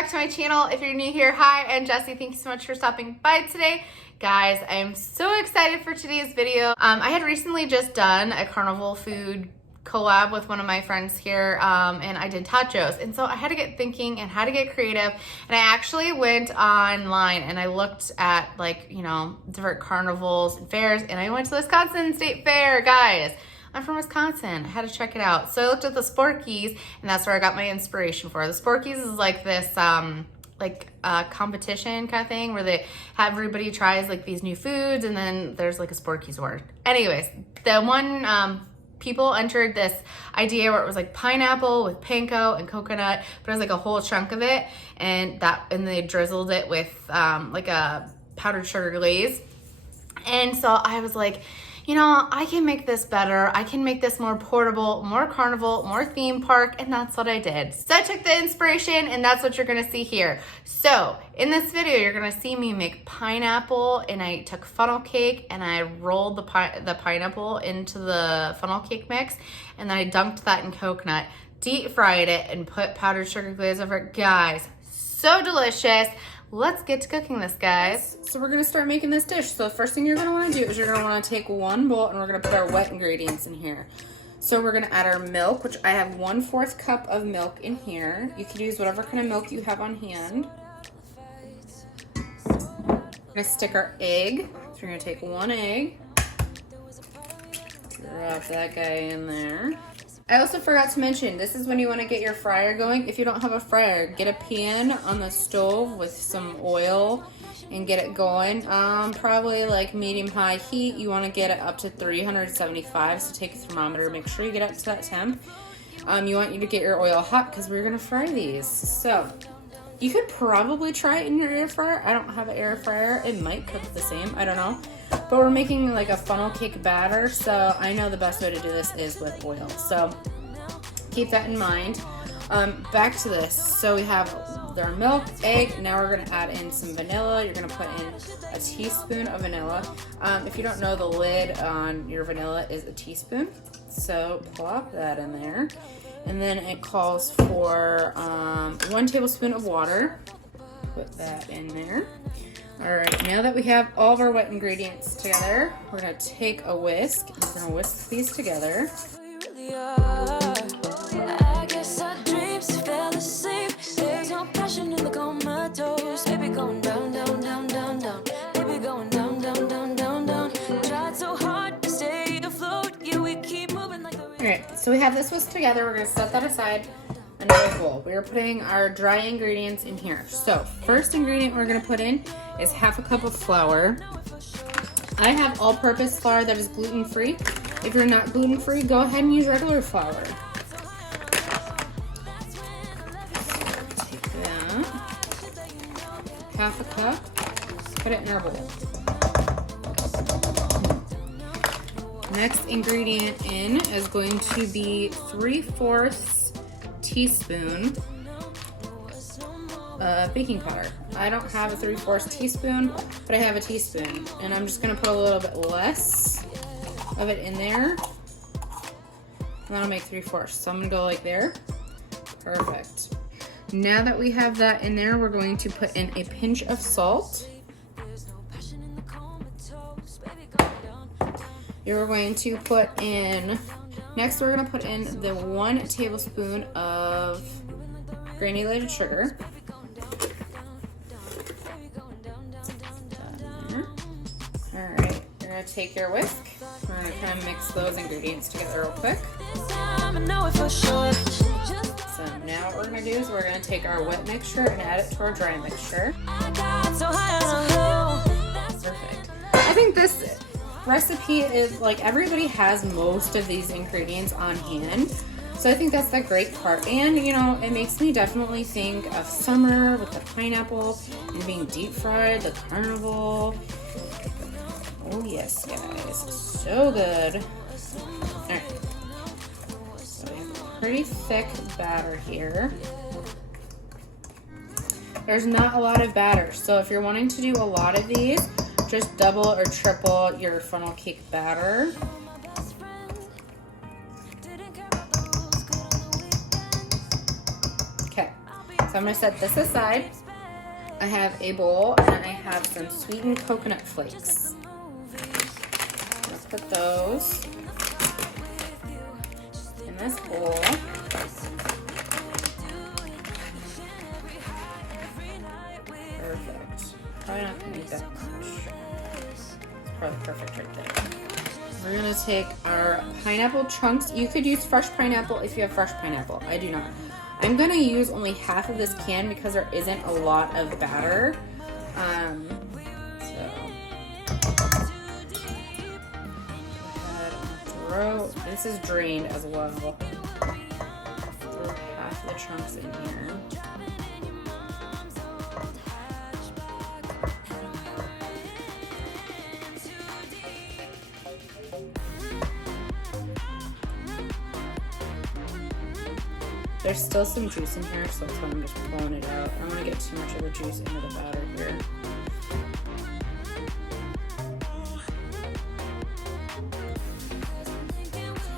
back to my channel. If you're new here, hi, I'm Jessi. Thank you so much for stopping by today. Guys, I'm so excited for today's video. I had recently just done a carnival food collab with one of my friends here, and I did tachos. And so I had to get thinking and how to get creative. And I actually went online and I looked at different carnivals and fairs, and I went to the Wisconsin State Fair, guys. I'm from Wisconsin. I had to check it out. So I looked at the Sporkies, and that's where I got my inspiration for. The Sporkies is like this competition kind of thing where they have everybody tries like these new foods, and then there's like a Sporkies award. Anyways, the one people entered this idea where it was like pineapple with panko and coconut, but it was like a whole chunk of it, and they drizzled it with like a powdered sugar glaze. And so I was like, you know, I can make this better. I can make this more portable, more carnival, more theme park, and that's what I did. So I took the inspiration, and that's what you're gonna see here. So in this video, you're gonna see me make pineapple, and I took funnel cake, and I rolled the pineapple into the funnel cake mix, and then I dunked that in coconut, deep fried it, and put powdered sugar glaze over it. Guys, so delicious. Let's get to cooking this, guys. So we're gonna start making this dish. So the first thing you're gonna wanna do is you're gonna wanna take one bowl, and we're gonna put our wet ingredients in here. So we're gonna add our milk, which I have 1/4 cup of milk in here. You could use whatever kind of milk you have on hand. We're gonna stick our egg. So we're gonna take one egg. Drop that guy in there. I also forgot to mention, this is when you want to get your fryer going. If you don't have a fryer, get a pan on the stove with some oil and get it going. Probably like medium-high heat. You want to get it up to 375, so take a thermometer. Make sure you get up to that temp. You want you to get your oil hot because we're going to fry these. So you could probably try it in your air fryer. I don't have an air fryer. It might cook the same. I don't know. But we're making like a funnel cake batter, so I know the best way to do this is with oil. So keep that in mind. Back to this. So we have our milk, egg. Now we're going to add in some vanilla. You're going to put in a teaspoon of vanilla. If you don't know, the lid on your vanilla is a teaspoon. So plop that in there. And then it calls for 1 tablespoon of water. Put that in there. All right, now that we have all of our wet ingredients together, we're gonna take a whisk. We're gonna whisk these together. All right, so we have this whisk together. We're gonna set that aside. Another bowl. We are putting our dry ingredients in here. So first ingredient we're going to put in is 1/2 cup of flour. I have all-purpose flour that is gluten-free. If you're not gluten-free, go ahead and use regular flour. Take that, 1/2 cup, put it in our bowl. Next ingredient in is going to be 3/4 teaspoon baking powder. I don't have a 3/4 teaspoon, but I have a teaspoon, and I'm just gonna put a little bit less of it in there, and that'll make 3/4. So I'm gonna go like there. Perfect. Now that we have that in there, we're going to put in a pinch of salt. You're going to put in, next we're going to put in the 1 tablespoon of granulated sugar. Alright, you're going to take your whisk. We're going to kind of mix those ingredients together real quick. So now what we're going to do is we're going to take our wet mixture and add it to our dry mixture. Perfect. I think this recipe is like everybody has most of these ingredients on hand, so I think that's the great part. And you know, it makes me definitely think of summer with the pineapple and being deep fried, the carnival. Oh yes, guys, so good. All right, so we have a pretty thick batter here. There's not a lot of batter, so if you're wanting to do a lot of these, just double or triple your funnel cake batter. Okay, So I'm gonna set this aside. I have a bowl and I have some sweetened coconut flakes. I'm gonna put those in this bowl. Perfect. Probably not gonna need that much. It's probably perfect right there. We're gonna take our pineapple chunks. You could use fresh pineapple if you have fresh pineapple. I do not. I'm gonna use only half of this can because there isn't a lot of batter. This is drained as well. Throw half the chunks in here. There's still some juice in here, so that's why I'm just pulling it out. I don't want to get too much of the juice into the batter here.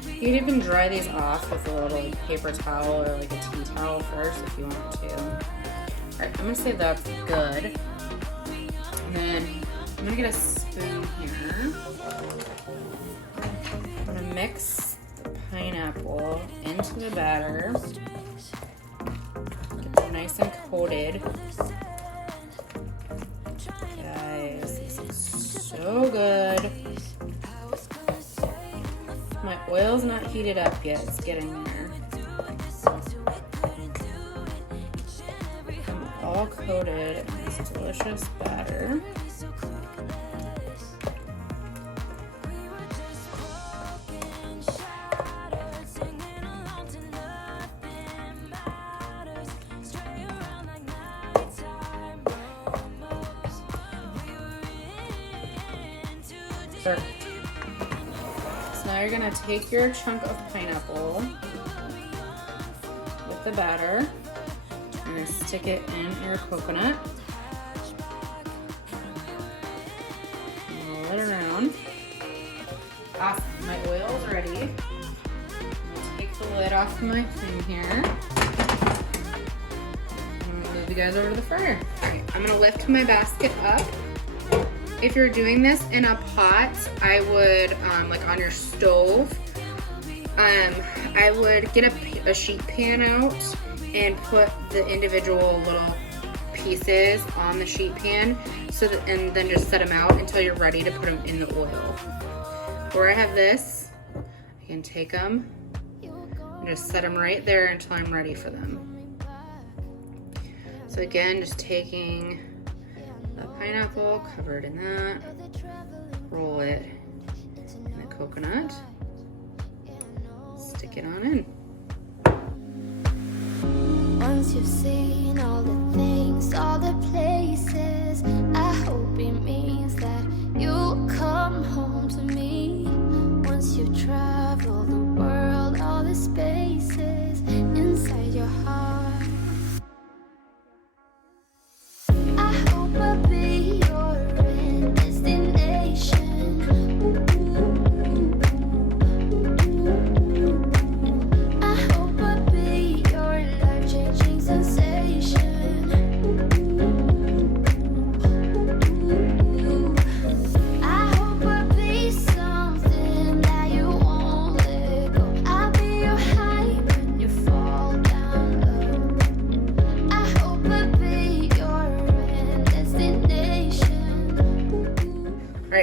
You could even dry these off with a little paper towel or like a tea towel first if you want to. Alright, I'm gonna say that's good. And then I'm gonna get a spoon here. I'm gonna mix the pineapple into the batter. Get them nice and coated. Guys, this is so good. My oil's not heated up yet, it's getting there. I'm all coated in this delicious batter. Perfect. Now you're gonna take your chunk of pineapple with the batter and stick it in your coconut. Roll it around. Awesome, my oil's ready. I'll take the lid off my thing here. I'm gonna move you guys over to the fryer. All right, I'm gonna lift my basket up. If you're doing this in a pot, I would, like on your stove, I would get a sheet pan out and put the individual little pieces on the sheet pan, so that, and then just set them out until you're ready to put them in the oil. Where I have this, I can take them and just set them right there until I'm ready for them. So again, just taking the pineapple covered in that, roll it in the coconut, stick it on in. Once you've seen all the things, all the places, I hope it means that you'll come home to me. Once you've traveled the world, all the spaces inside your heart.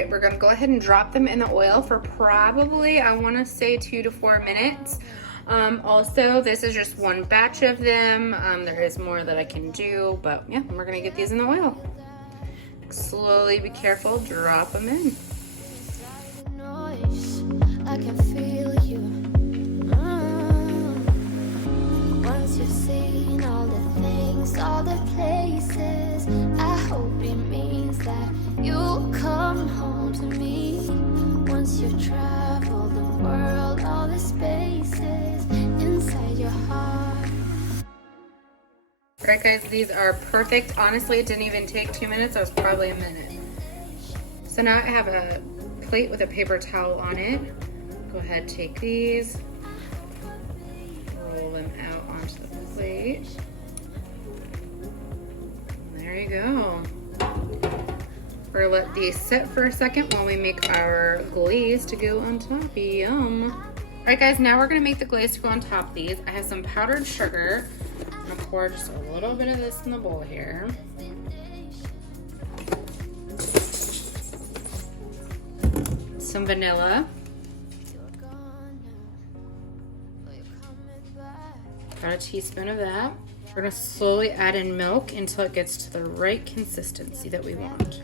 We're gonna go ahead and drop them in the oil for probably, I wanna say 2 to 4 minutes. Also, this is just one batch of them. There is more that I can do, but yeah, we're gonna get these in the oil. Slowly, be careful, drop them in. I can feel you. Once you've seen all the things, all the places, I hope it means that you'll come home to me. Once you've traveled the world, all the spaces inside your heart. Alright guys, these are perfect. Honestly, it didn't even take 2 minutes. It was probably a minute. So now I have a plate with a paper towel on it. Go ahead, take these, roll them out onto the plate. There you go. We're gonna let these sit for a second while we make our glaze to go on top. Yum. All right, guys, now we're gonna make the glaze to go on top of these. I have some powdered sugar. I'm gonna pour just a little bit of this in the bowl here. Some vanilla. About a teaspoon of that. We're gonna slowly add in milk until it gets to the right consistency that we want.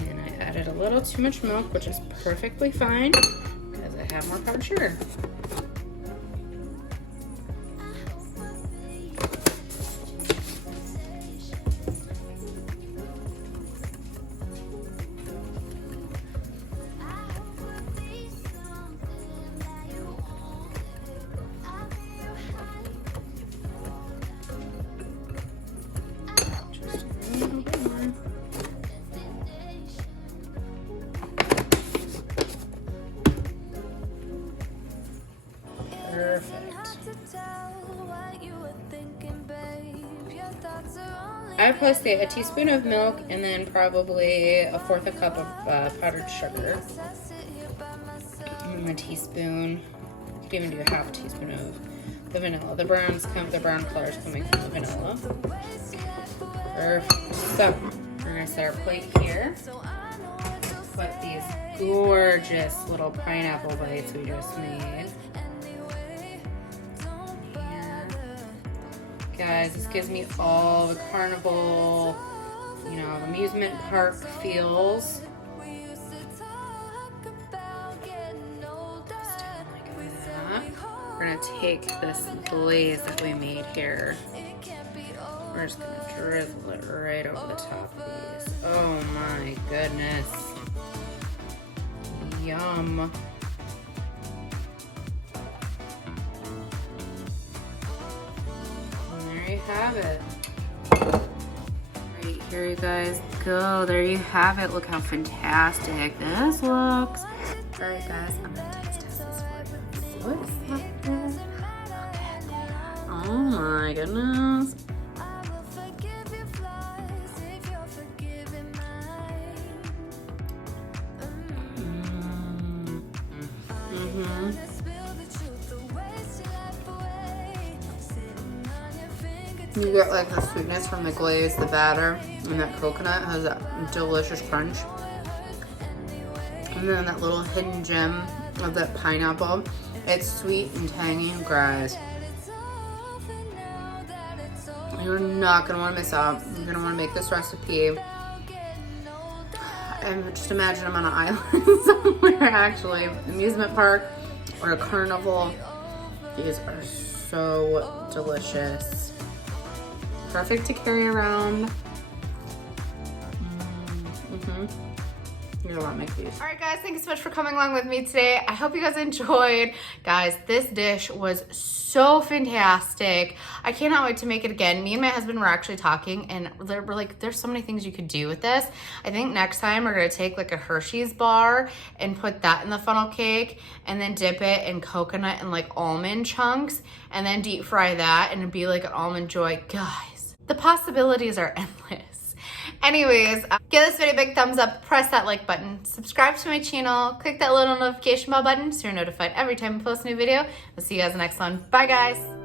And I added a little too much milk, which is perfectly fine because I have more powdered sugar. I would probably say a teaspoon of milk and then probably a fourth a cup of powdered sugar. And a teaspoon, you could even do a half teaspoon of the vanilla. The brown color is coming from the vanilla. Perfect. So we're gonna set our plate here. Put these gorgeous little pineapple bites we just made. Guys, this gives me all the carnival, you know, amusement park feels. Just like that. We're gonna take this glaze that we made here. We're just gonna drizzle it right over the top of these. Oh my goodness. Yum. There you have it. Right here, you guys go. There you have it. Look how fantastic this looks. All right, guys, I'm gonna taste test this for you. Looks like this. Look at that. Oh my goodness. You get like the sweetness from the glaze, the batter, and that coconut has that delicious crunch. And then that little hidden gem of that pineapple. It's sweet and tangy, guys. You're not gonna want to miss out. You're gonna want to make this recipe. And just imagine I'm on an island somewhere, actually, amusement park or a carnival. These are so delicious. Perfect to carry around. You're gonna want to make these. All right, guys, thank you so much for coming along with me today. I hope you guys enjoyed. Guys, this dish was so fantastic. I cannot wait to make it again. Me and my husband were actually talking, and we're like, there's so many things you could do with this. I think next time we're gonna take like a Hershey's bar and put that in the funnel cake, and then dip it in coconut and like almond chunks, and then deep fry that, and it'd be like an almond joy. Guys, the possibilities are endless. Anyways, give this video a big thumbs up, press that like button, subscribe to my channel, click that little notification bell button so you're notified every time I post a new video. We'll see you guys in the next one. Bye, guys.